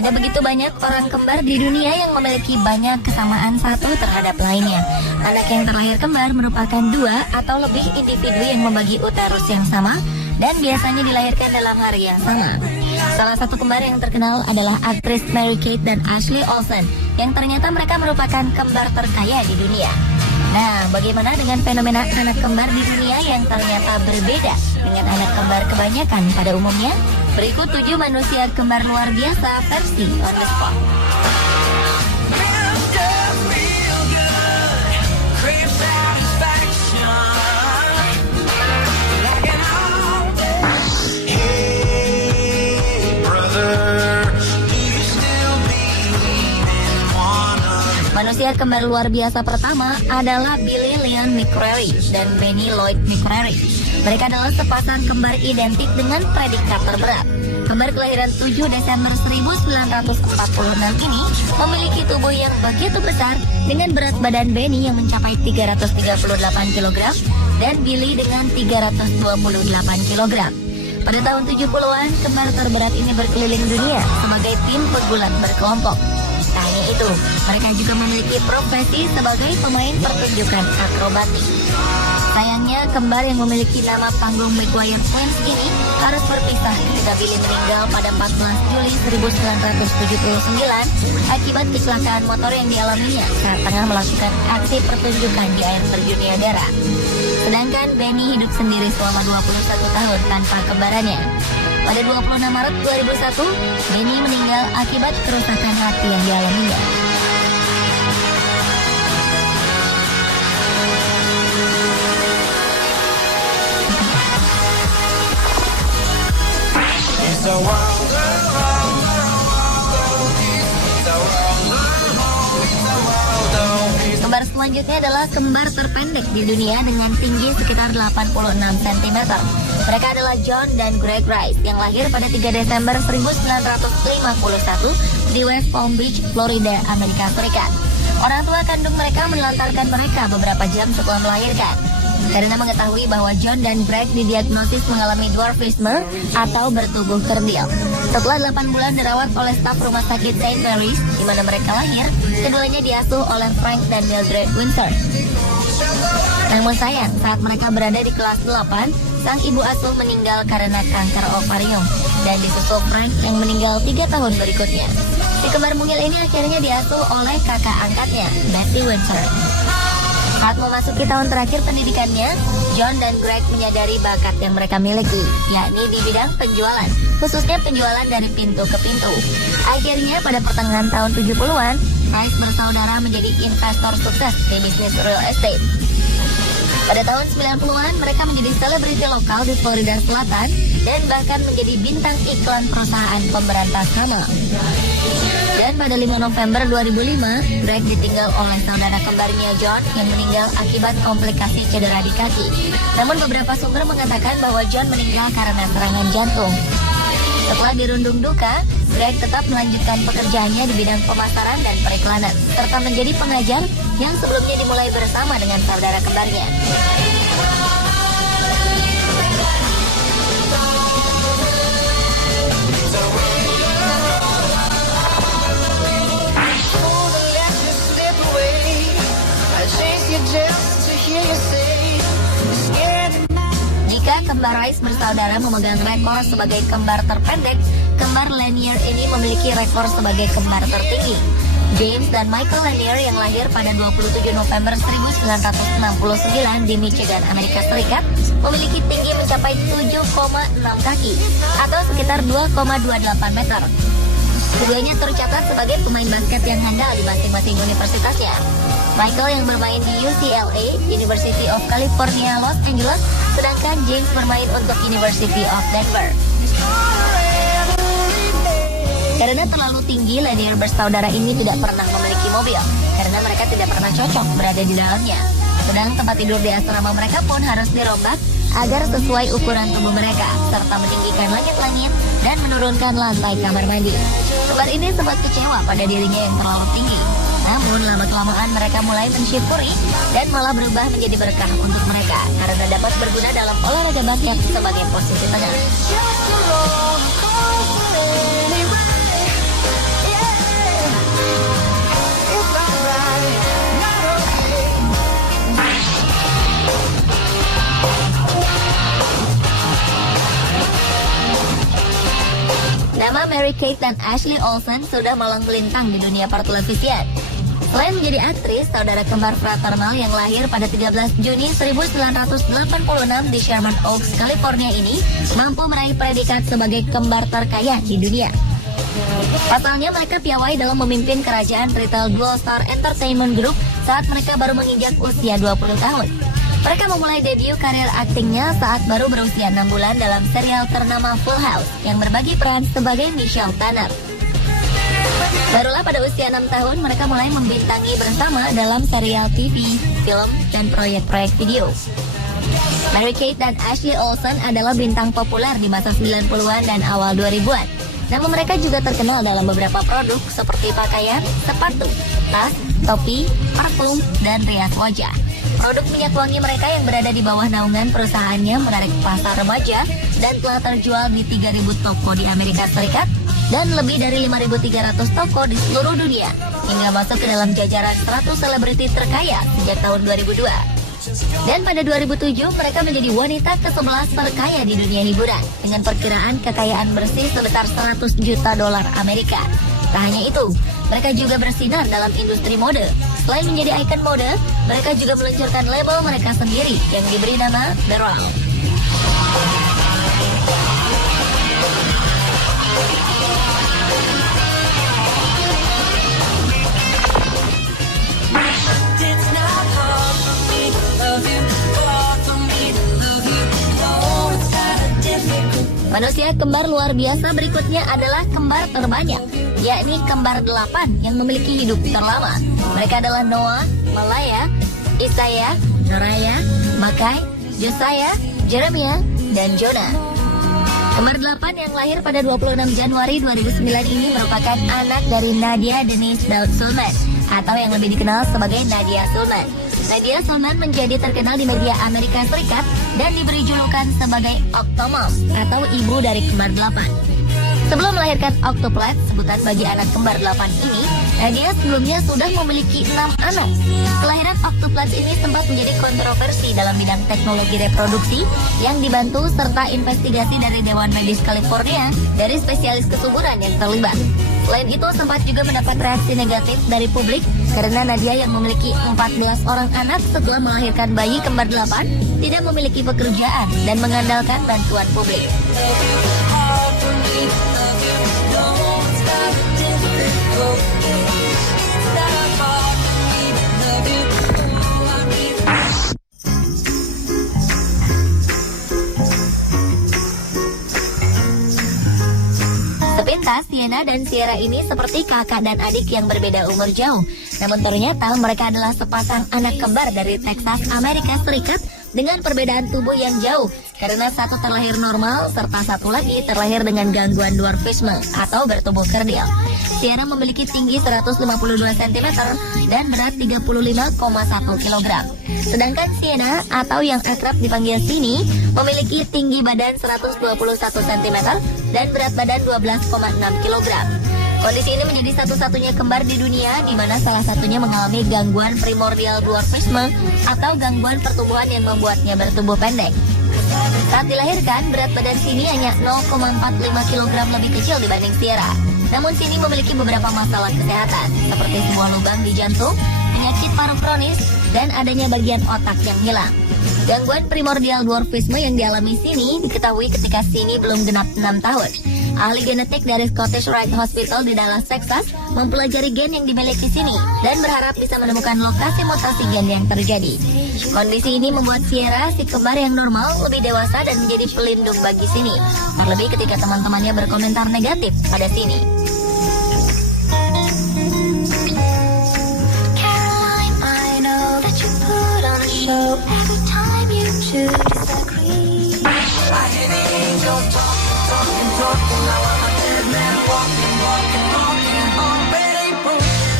Ada begitu banyak orang kembar di dunia yang memiliki banyak kesamaan satu terhadap lainnya. Anak yang terlahir kembar merupakan dua atau lebih individu yang membagi uterus yang sama dan biasanya dilahirkan dalam hari yang sama. Salah satu kembar yang terkenal adalah aktris Mary-Kate dan Ashley Olsen, yang ternyata mereka merupakan kembar terkaya di dunia. Nah, bagaimana dengan fenomena anak kembar di dunia yang ternyata berbeda dengan anak kembar kebanyakan pada umumnya? Berikut 7 manusia kembar luar biasa versi on the spot. Manusia kembar luar biasa pertama adalah Billy Leon McCreary dan Benny Lloyd McCreary. Mereka adalah sepasang kembar identik dengan predikat terberat. Kembar kelahiran 7 Desember 1946 ini memiliki tubuh yang begitu besar dengan berat badan Benny yang mencapai 338 kg dan Billy dengan 328 kg. Pada tahun 70-an, kembar terberat ini berkeliling dunia sebagai tim pegulat berkelompok. Tak hanya itu, mereka juga memiliki profesi sebagai pemain pertunjukan akrobatik. Sayangnya, kembar yang memiliki nama panggung McGuire Twins ini harus berpisah ketika Billy meninggal pada 14 Juli 1979 akibat kecelakaan motor yang dialaminya saat tengah melakukan aksi pertunjukan di air terjun Niagara. Sedangkan Benny hidup sendiri selama 21 tahun tanpa kembarannya. Pada 26 Maret 2001, Benny meninggal akibat kerusakan hati yang dialaminya. Kembar selanjutnya adalah kembar terpendek di dunia dengan tinggi sekitar 86 cm. Mereka adalah John dan Greg Rice yang lahir pada 3 Desember 1951 di West Palm Beach, Florida, Amerika Serikat. Orang tua kandung mereka menelantarkan mereka beberapa jam setelah melahirkan. Karena mengetahui bahwa John dan Greg didiagnosis mengalami dwarfisme atau bertubuh kerdil. Setelah 8 bulan dirawat oleh staf rumah sakit St. Mary's di mana mereka lahir, keduanya diasuh oleh Frank dan Mildred Windsor. Namun sayang, saat mereka berada di kelas 8, sang ibu asuh meninggal karena kanker ovarium dan disusul Frank yang meninggal 3 tahun berikutnya. Si kembar mungil ini akhirnya diasuh oleh kakak angkatnya, Betty Windsor. Saat memasuki tahun terakhir pendidikannya, John dan Greg menyadari bakat yang mereka miliki, yakni di bidang penjualan, khususnya penjualan dari pintu ke pintu. Akhirnya pada pertengahan tahun 70-an, Rice bersaudara menjadi investor sukses di bisnis real estate. Pada tahun 90-an, mereka menjadi selebriti lokal di Florida Selatan dan bahkan menjadi bintang iklan perusahaan pemberantas hama. Dan pada 5 November 2005, Greg ditinggal oleh saudara kembarnya John yang meninggal akibat komplikasi cedera di kaki. Namun beberapa sumber mengatakan bahwa John meninggal karena serangan jantung. Setelah dirundung duka, Greg tetap melanjutkan pekerjaannya di bidang pemasaran dan periklanan, serta menjadi pengajar yang sebelumnya dimulai bersama dengan saudara kembarnya. Jika kembar Rice bersaudara memegang rekor sebagai kembar terpendek, kembar Lanier ini memiliki rekor sebagai kembar tertinggi. James dan Michael Lanier yang lahir pada 27 November 1969 di Michigan, Amerika Serikat, memiliki tinggi mencapai 7,6 kaki atau sekitar 2,28 meter. Keduanya tercatat sebagai pemain basket yang handal di masing-masing universitasnya. Michael yang bermain di UCLA, University of California, Los Angeles, sedangkan James bermain untuk University of Denver. Karena terlalu tinggi, Lanier bersaudara ini tidak pernah memiliki mobil, karena mereka tidak pernah cocok berada di dalamnya. Sedang tempat tidur di asrama mereka pun harus dirombak agar sesuai ukuran tubuh mereka, serta meninggikan langit-langit dan menurunkan lantai kamar mandi. Kembar ini sempat kecewa pada dirinya yang terlalu tinggi. Namun lama-kelamaan mereka mulai mensyukuri dan malah berubah menjadi berkah untuk mereka karena dapat berguna dalam olahraga basket sebagai posisi tengah. Kate dan Ashley Olsen sudah malang melintang di dunia pertelevisian. Selain menjadi aktris, saudara kembar fraternal yang lahir pada 13 Juni 1986 di Sherman Oaks, California ini mampu meraih predikat sebagai kembar terkaya di dunia. Pasalnya mereka piawai dalam memimpin kerajaan retail Dual Star Entertainment Group saat mereka baru menginjak usia 20 tahun. Mereka memulai debut karir aktingnya saat baru berusia 6 bulan dalam serial ternama Full House yang berbagi peran sebagai Michelle Tanner. Barulah pada usia 6 tahun mereka mulai membintangi bersama dalam serial TV, film, dan proyek-proyek video. Mary Kate dan Ashley Olsen adalah bintang populer di masa 90-an dan awal 2000-an. Namun mereka juga terkenal dalam beberapa produk seperti pakaian, sepatu, tas, topi, parfum, dan rias wajah. Produk minyak wangi mereka yang berada di bawah naungan perusahaannya menarik pasar remaja dan telah terjual di 3.000 toko di Amerika Serikat dan lebih dari 5.300 toko di seluruh dunia hingga masuk ke dalam jajaran 100 selebriti terkaya sejak tahun 2002. Dan pada 2007 mereka menjadi wanita ke-11 terkaya di dunia hiburan dengan perkiraan kekayaan bersih sebesar 100 juta dolar Amerika. Tak hanya itu, mereka juga bersinar dalam industri mode. Selain menjadi ikon mode, mereka juga meluncurkan label mereka sendiri yang diberi nama The Row. Manusia kembar luar biasa berikutnya adalah kembar terbanyak, yakni kembar 8 yang memiliki hidup terlama. Mereka adalah Noah, Malaya, Isaiah, Noraya, Makai, Josiah, Jeremiah, dan Jonah. Kembar 8 yang lahir pada 26 Januari 2009 ini merupakan anak dari Nadia Denise Daud Sulman atau yang lebih dikenal sebagai Nadia Sulman. Nadia Sulman menjadi terkenal di media Amerika Serikat dan diberi julukan sebagai Octomom atau ibu dari kembar 8. Sebelum melahirkan Octoplet, sebutan bagi anak kembar 8 ini, Nadia sebelumnya sudah memiliki 6 anak. Kelahiran Octoplet ini sempat menjadi kontroversi dalam bidang teknologi reproduksi yang dibantu serta investigasi dari Dewan Medis California dari spesialis kesuburan yang terlibat. Selain itu sempat juga mendapat reaksi negatif dari publik karena Nadia yang memiliki 14 orang anak setelah melahirkan bayi kembar 8 tidak memiliki pekerjaan dan mengandalkan bantuan publik. Sepintas, Sienna dan Sierra ini seperti kakak dan adik yang berbeda umur jauh. Namun ternyata mereka adalah sepasang anak kembar dari Texas, Amerika Serikat dengan perbedaan tubuh yang jauh karena satu terlahir normal serta satu lagi terlahir dengan gangguan dwarfisme atau bertubuh kerdil. Sierra memiliki tinggi 152 cm dan berat 35,1 kg. Sedangkan Sienna atau yang akrab dipanggil Sini memiliki tinggi badan 121 cm dan berat badan 12,6 kg. Kondisi ini menjadi satu-satunya kembar di dunia di mana salah satunya mengalami gangguan primordial dwarfisme atau gangguan pertumbuhan yang membuatnya bertubuh pendek. Saat dilahirkan, berat badan Sini hanya 0,45 kg lebih kecil dibanding Sierra. Namun Sini memiliki beberapa masalah kesehatan seperti sebuah lubang di jantung, penyakit paru kronis, dan adanya bagian otak yang hilang. Gangguan primordial dwarfisme yang dialami Sini diketahui ketika Sini belum genap 6 tahun. Ahli genetik dari Scottish Rite Hospital di Dallas, Texas mempelajari gen yang dimiliki Sini dan berharap bisa menemukan lokasi mutasi gen yang terjadi. Kondisi ini membuat Sierra, si kembar yang normal, lebih dewasa dan menjadi pelindung bagi Sini. Terlebih ketika teman-temannya berkomentar negatif pada Sini. Caroline, I know that you put on a show every time you choose to disagree. I hear the angels talking.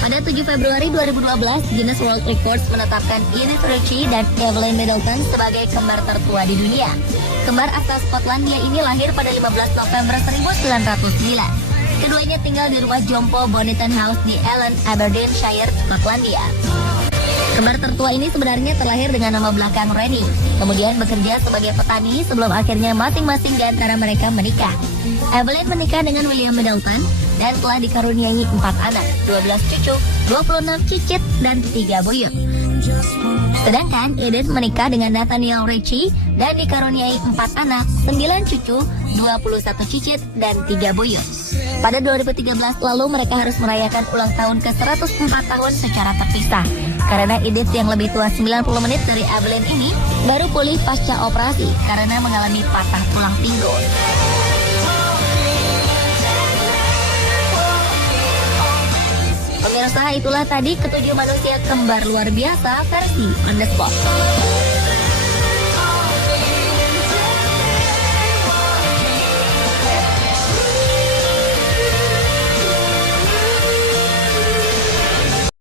Pada 7 Februari 2012, Guinness World Records menetapkan Edith Ritchie dan Evelyn Middleton sebagai kembar tertua di dunia. Kembar asal Skotlandia ini lahir pada 15 November 1909. Keduanya tinggal di rumah jompo Bonington House di Ellen, Aberdeenshire, Skotlandia. Kembar tertua ini sebenarnya terlahir dengan nama belakang Rennie, kemudian bekerja sebagai petani sebelum akhirnya masing-masing di antara mereka menikah. Evelyn menikah dengan William Middleton dan telah dikaruniai 4 anak, 12 cucu, 26 cicit, dan 3 buyut. Sedangkan Edith menikah dengan Nathaniel Ritchie dan dikaruniai 4 anak, 9 cucu, 21 cicit, dan 3 buyut. Pada 2013 lalu mereka harus merayakan ulang tahun ke-104 tahun secara terpisah. Karena Edith yang lebih tua 90 menit dari Evelyn ini baru pulih pasca operasi karena mengalami patah tulang pinggul. Pemirsa, itulah tadi ketujuh manusia kembar luar biasa versi On The Spot.